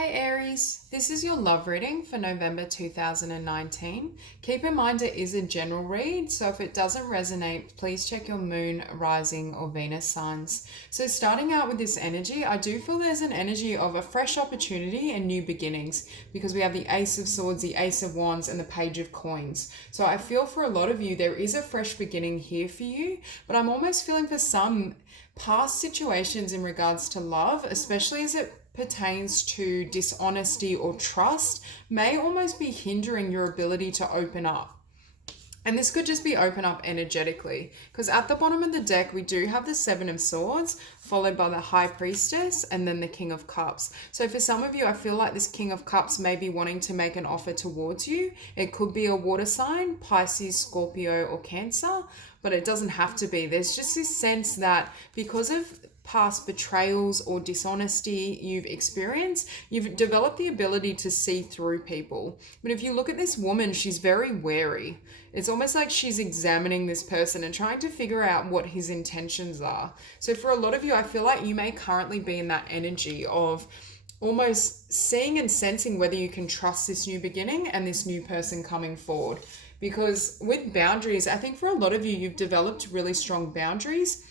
Hi Aries, this is your love reading for November 2019. Keep in mind it is a general read, so if it doesn't resonate, please check your moon, rising, or Venus signs. So starting out with this energy, I do feel there's an energy of a fresh opportunity and new beginnings because we have the Ace of Swords, the Ace of Wands, and the Page of Coins. So I feel for a lot of you, there is a fresh beginning here for you, but I'm almost feeling for some past situations in regards to love, especially as it pertains to dishonesty or trust, may almost be hindering your ability to open up. And this could just be open up energetically, because at the bottom of the deck, we do have the Seven of Swords, followed by the High Priestess, and then the King of Cups. So for some of you, I feel like this King of Cups may be wanting to make an offer towards you. It could be a water sign, Pisces, Scorpio, or Cancer, but it doesn't have to be. There's just this sense that because of past betrayals or dishonesty you've experienced, you've developed the ability to see through people. But if you look at this woman, she's very wary. It's almost like she's examining this person and trying to figure out what his intentions are. So for a lot of you, I feel like you may currently be in that energy of almost seeing and sensing whether you can trust this new beginning and this new person coming forward. Because with boundaries, I think for a lot of you, you've developed really strong boundaries.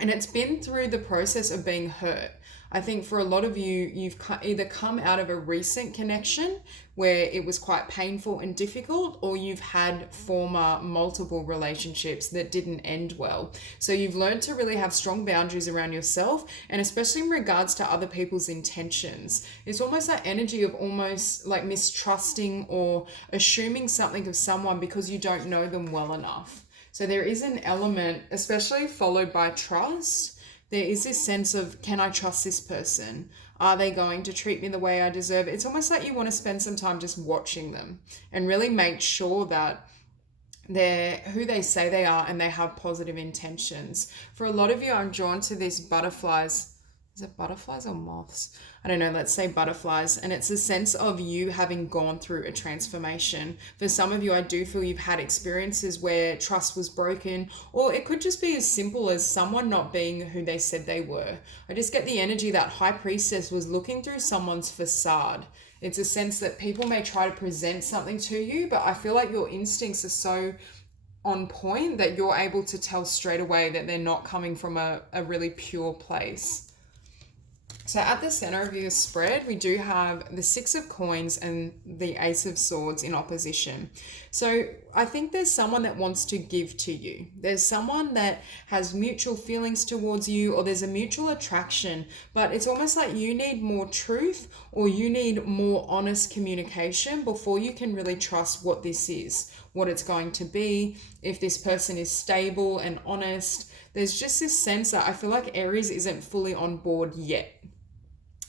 And it's been through the process of being hurt. I think for a lot of you, you've either come out of a recent connection where it was quite painful and difficult, or you've had former multiple relationships that didn't end well. So you've learned to really have strong boundaries around yourself, and especially in regards to other people's intentions. It's almost that energy of almost like mistrusting or assuming something of someone because you don't know them well enough. So there is an element, especially followed by trust. There is this sense of, can I trust this person? Are they going to treat me the way I deserve? It's almost like you want to spend some time just watching them and really make sure that they're who they say they are and they have positive intentions. For a lot of you, I'm drawn to these butterflies. Is it butterflies or moths? I don't know, let's say butterflies. And it's a sense of you having gone through a transformation. For some of you, I do feel you've had experiences where trust was broken, or it could just be as simple as someone not being who they said they were. I just get the energy that High Priestess was looking through someone's facade. It's a sense that people may try to present something to you, but I feel like your instincts are so on point that you're able to tell straight away that they're not coming from a really pure place. So at the center of your spread, we do have the Six of Coins and the Ace of Swords in opposition. So I think there's someone that wants to give to you. There's someone that has mutual feelings towards you, or there's a mutual attraction, but it's almost like you need more truth or you need more honest communication before you can really trust what this is, what it's going to be, if this person is stable and honest. There's just this sense that I feel like Aries isn't fully on board yet.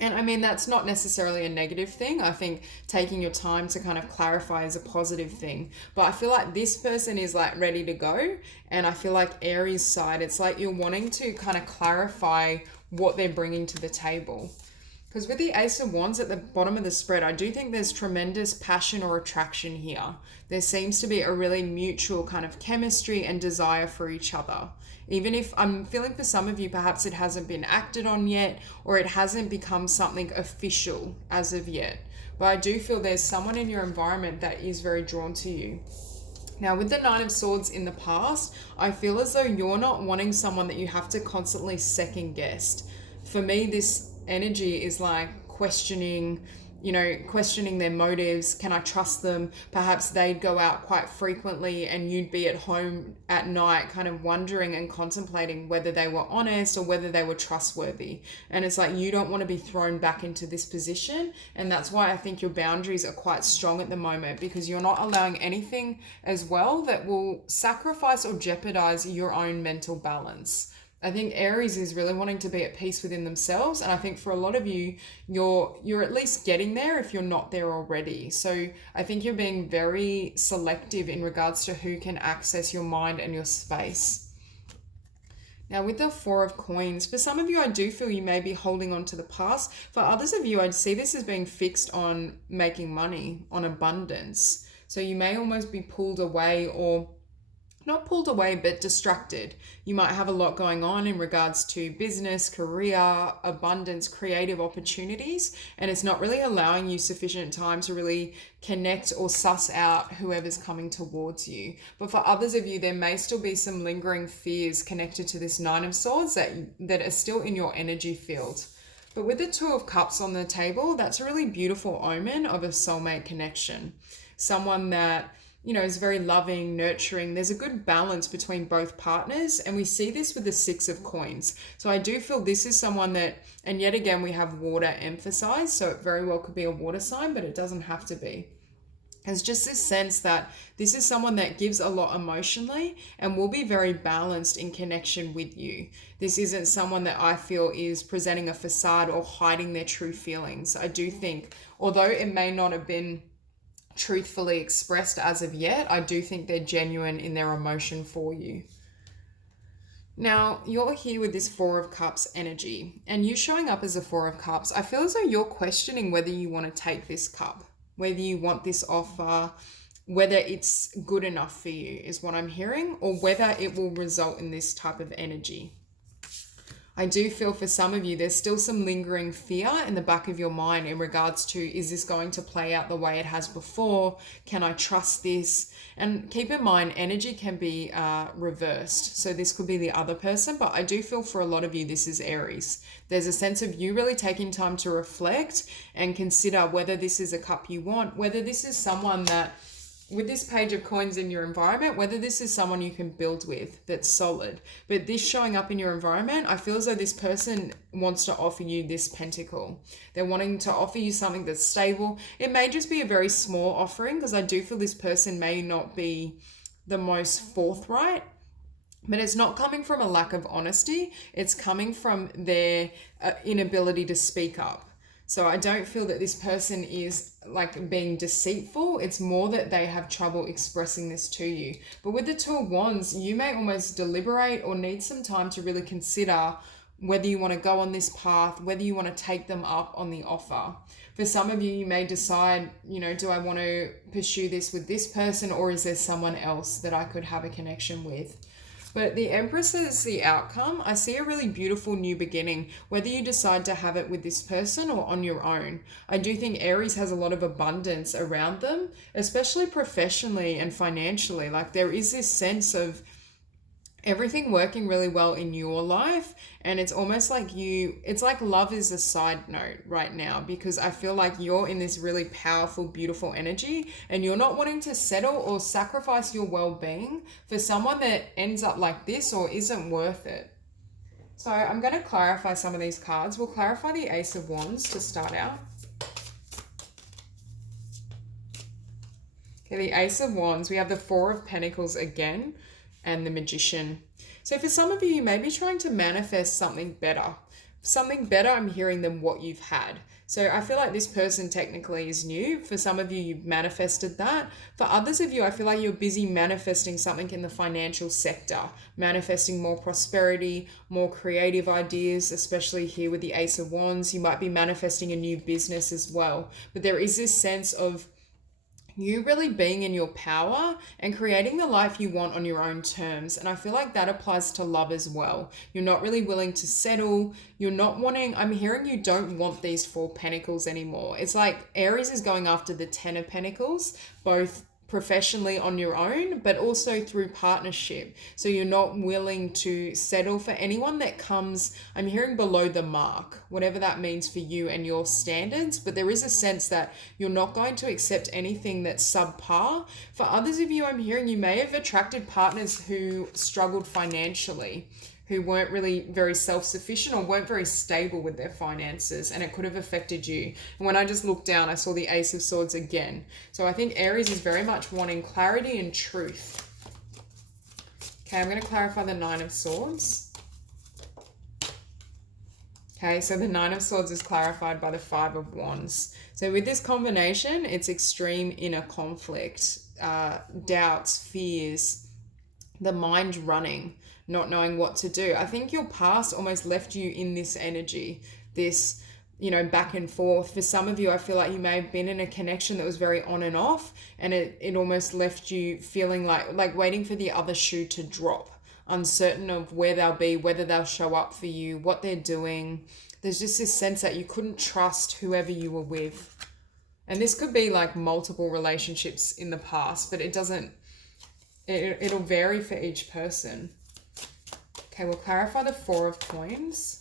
And I mean, that's not necessarily a negative thing. I think taking your time to kind of clarify is a positive thing. But I feel like this person is like ready to go. And I feel like Aries side, it's like you're wanting to kind of clarify what they're bringing to the table. Because with the Ace of Wands at the bottom of the spread, I do think there's tremendous passion or attraction here. There seems to be a really mutual kind of chemistry and desire for each other. Even if I'm feeling for some of you, perhaps it hasn't been acted on yet, or it hasn't become something official as of yet. But I do feel there's someone in your environment that is very drawn to you. Now, with the Nine of Swords in the past, I feel as though you're not wanting someone that you have to constantly second guess. For me, this energy is like questioning their motives. Can I trust them? Perhaps they'd go out quite frequently and you'd be at home at night kind of wondering and contemplating whether they were honest or whether they were trustworthy. And it's like you don't want to be thrown back into this position. And that's why I think your boundaries are quite strong at the moment, because you're not allowing anything as well that will sacrifice or jeopardize your own mental balance. I think Aries is really wanting to be at peace within themselves. And I think for a lot of you, you're at least getting there if you're not there already. So I think you're being very selective in regards to who can access your mind and your space. Now with the Four of Coins, for some of you, I do feel you may be holding on to the past. For others of you, I'd see this as being fixed on making money, on abundance. So you may almost be pulled away or not pulled away, but distracted. You might have a lot going on in regards to business, career, abundance, creative opportunities, and it's not really allowing you sufficient time to really connect or suss out whoever's coming towards you. But for others of you, there may still be some lingering fears connected to this Nine of Swords that are still in your energy field. But with the Two of Cups on the table, that's a really beautiful omen of a soulmate connection. Someone that is very loving, nurturing. There's a good balance between both partners, and we see this with the Six of Coins. So I do feel this is someone that, and yet again, we have water emphasized, so it very well could be a water sign, but it doesn't have to be. It's just this sense that this is someone that gives a lot emotionally and will be very balanced in connection with you. This isn't someone that I feel is presenting a facade or hiding their true feelings. I do think, although it may not have been truthfully expressed as of yet, I do think they're genuine in their emotion for you. Now, you're here with this Four of Cups energy, and you showing up as a Four of Cups, I feel as though you're questioning whether you want to take this cup, whether you want this offer, whether it's good enough for you is what I'm hearing, or whether it will result in this type of energy. I do feel for some of you, there's still some lingering fear in the back of your mind in regards to, is this going to play out the way it has before? Can I trust this? And keep in mind, energy can be reversed. So this could be the other person, but I do feel for a lot of you, this is Aries. There's a sense of you really taking time to reflect and consider whether this is a cup you want, whether this is someone that, with this Page of Coins in your environment, whether this is someone you can build with that's solid. But this showing up in your environment, I feel as though this person wants to offer you this pentacle. They're wanting to offer you something that's stable. It may just be a very small offering, because I do feel this person may not be the most forthright, but it's not coming from a lack of honesty. It's coming from their inability to speak up. So I don't feel that this person is like being deceitful. It's more that they have trouble expressing this to you. But with the Two of Wands, you may almost deliberate or need some time to really consider whether you want to go on this path, whether you want to take them up on the offer. For some of you, you may decide, do I want to pursue this with this person, or is there someone else that I could have a connection with? But the Empress is the outcome. I see a really beautiful new beginning, whether you decide to have it with this person or on your own. I do think Aries has a lot of abundance around them, especially professionally and financially. Like, there is this sense of everything working really well in your life, and it's almost like it's like love is a side note right now, because I feel like you're in this really powerful, beautiful energy, and you're not wanting to settle or sacrifice your well-being for someone that ends up like this or isn't worth it. So I'm going to clarify some of these cards. We'll clarify the Ace of Wands to start out. Okay, the Ace of Wands, we have the Four of Pentacles again, and the Magician. So for some of you, you may be trying to manifest something better. Something better, I'm hearing, than what you've had. So I feel like this person technically is new. For some of you, you've manifested that. For others of you, I feel like you're busy manifesting something in the financial sector, manifesting more prosperity, more creative ideas, especially here with the Ace of Wands. You might be manifesting a new business as well. But there is this sense of you really being in your power and creating the life you want on your own terms. And I feel like that applies to love as well. You're not really willing to settle. You're not wanting, I'm hearing you don't want these Four Pentacles anymore. It's like Aries is going after the Ten of Pentacles, both professionally on your own, but also through partnership. So you're not willing to settle for anyone that comes, I'm hearing, below the mark, whatever that means for you and your standards. But there is a sense that you're not going to accept anything that's subpar. For others of you, I'm hearing you may have attracted partners who struggled financially, who weren't really very self-sufficient or weren't very stable with their finances, and it could have affected you. And when I just looked down, I saw the Ace of Swords again. So I think Aries is very much wanting clarity and truth. Okay, I'm going to clarify the Nine of Swords. Okay, so the Nine of Swords is clarified by the Five of Wands. So with this combination, it's extreme inner conflict, doubts, fears, the mind running, not knowing what to do. I think your past almost left you in this energy, this back and forth. For some of you, I feel like you may have been in a connection that was very on and off, and it almost left you feeling like waiting for the other shoe to drop, uncertain of where they'll be, whether they'll show up for you, what they're doing. There's just this sense that you couldn't trust whoever you were with. And this could be like multiple relationships in the past, but it'll vary for each person. Okay, we'll clarify the Four of Coins.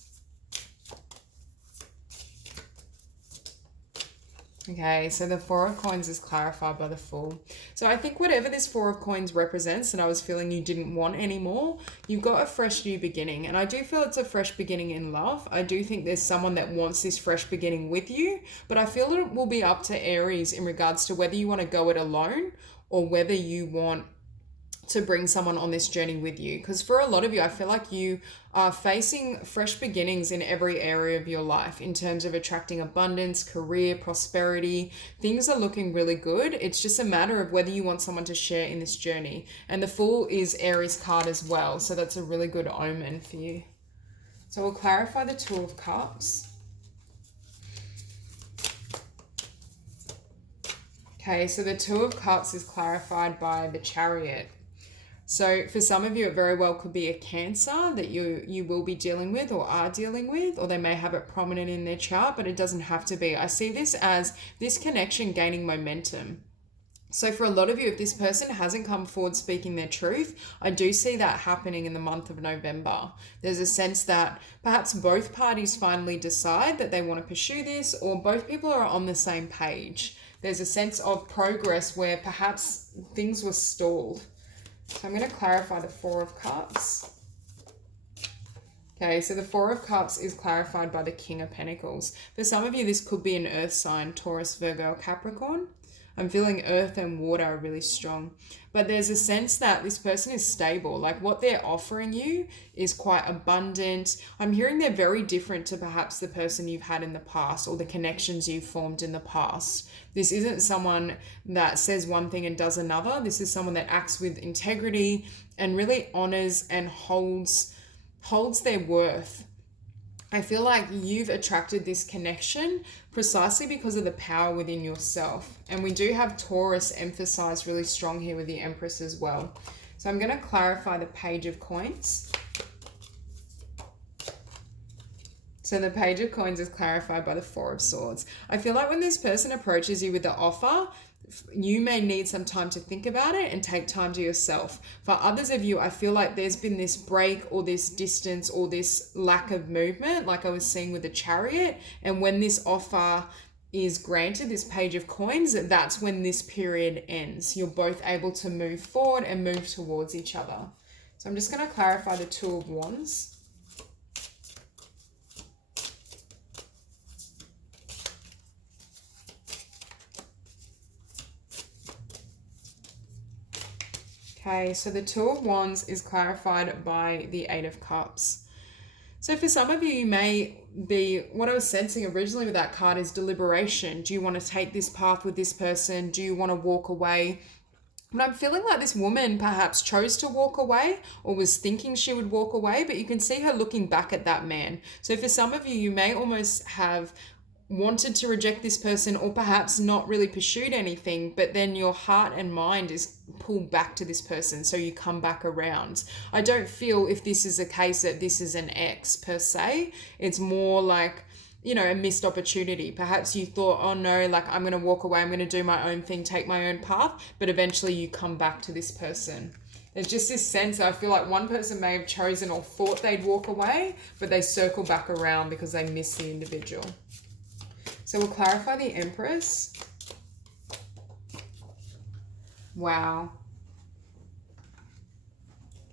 Okay, so the Four of Coins is clarified by the Fool. So I think whatever this Four of Coins represents, and I was feeling you didn't want anymore, you've got a fresh new beginning. And I do feel it's a fresh beginning in love. I do think there's someone that wants this fresh beginning with you, but I feel it will be up to Aries in regards to whether you want to go it alone or whether you want to bring someone on this journey with you. Because for a lot of you, I feel like you are facing fresh beginnings in every area of your life in terms of attracting abundance, career, prosperity. Things are looking really good. It's just a matter of whether you want someone to share in this journey. And the Fool is Aries card as well, so that's a really good omen for you. So we'll clarify the Two of Cups. Okay, so the Two of Cups is clarified by the Chariot. So for some of you, it very well could be a Cancer that you will be dealing with or are dealing with, or they may have it prominent in their chart, but it doesn't have to be. I see this as this connection gaining momentum. So for a lot of you, if this person hasn't come forward speaking their truth, I do see that happening in the month of November. There's a sense that perhaps both parties finally decide that they want to pursue this, or both people are on the same page. There's a sense of progress where perhaps things were stalled. So I'm going to clarify the Four of Cups. Okay, so the Four of Cups is clarified by the King of Pentacles. For some of you, this could be an earth sign, Taurus, Virgo, or Capricorn. I'm feeling earth and water are really strong. But there's a sense that this person is stable. Like what they're offering you is quite abundant. I'm hearing they're very different to perhaps the person you've had in the past or the connections you've formed in the past. This isn't someone that says one thing and does another. This is someone that acts with integrity and really honors and holds their worth. I feel like you've attracted this connection precisely because of the power within yourself. And we do have Taurus emphasized really strong here with the Empress as well. So I'm going to clarify the Page of Coins. So the Page of Coins is clarified by the Four of Swords. I feel like when this person approaches you with the offer, you may need some time to think about it and take time to yourself. For others of you, I feel like there's been this break or this distance or this lack of movement, like I was seeing with the Chariot. And when this offer is granted, this Page of Coins, that's when this period ends. You're both able to move forward and move towards each other. So I'm just going to clarify the Two of Wands. Okay, so the Two of Wands is clarified by the Eight of Cups. So for some of you, you may be, what I was sensing originally with that card is deliberation. Do you want to take this path with this person? Do you want to walk away? But I'm feeling like this woman perhaps chose to walk away or was thinking she would walk away, but you can see her looking back at that man. So for some of you, you may almost have wanted to reject this person or perhaps not really pursued anything, but then your heart and mind is pulled back to this person, so you come back around. I don't feel if this is a case that this is an ex per se. It's more like, a missed opportunity. Perhaps you thought, oh no, like I'm going to walk away, I'm going to do my own thing, take my own path, but eventually you come back to this person. There's just this sense, I feel like one person may have chosen or thought they'd walk away, but they circle back around because they miss the individual. So we'll clarify the Empress. Wow.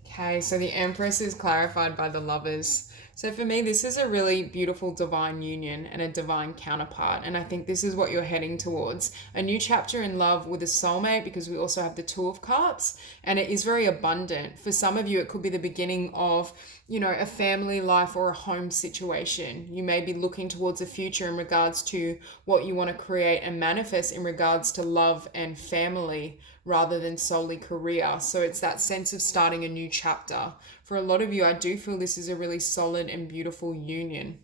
Okay, so the Empress is clarified by the Lovers. So for me, this is a really beautiful divine union and a divine counterpart. And I think this is what you're heading towards. A new chapter in love with a soulmate, because we also have the Two of Cups. And it is very abundant. For some of you, it could be the beginning of, a family life or a home situation. You may be looking towards the future in regards to what you want to create and manifest in regards to love and family rather than solely career. So it's that sense of starting a new chapter. For a lot of you, I do feel this is a really solid and beautiful union.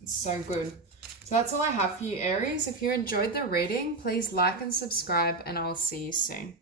It's so good. So that's all I have for you, Aries. If you enjoyed the reading, please like and subscribe, and I'll see you soon.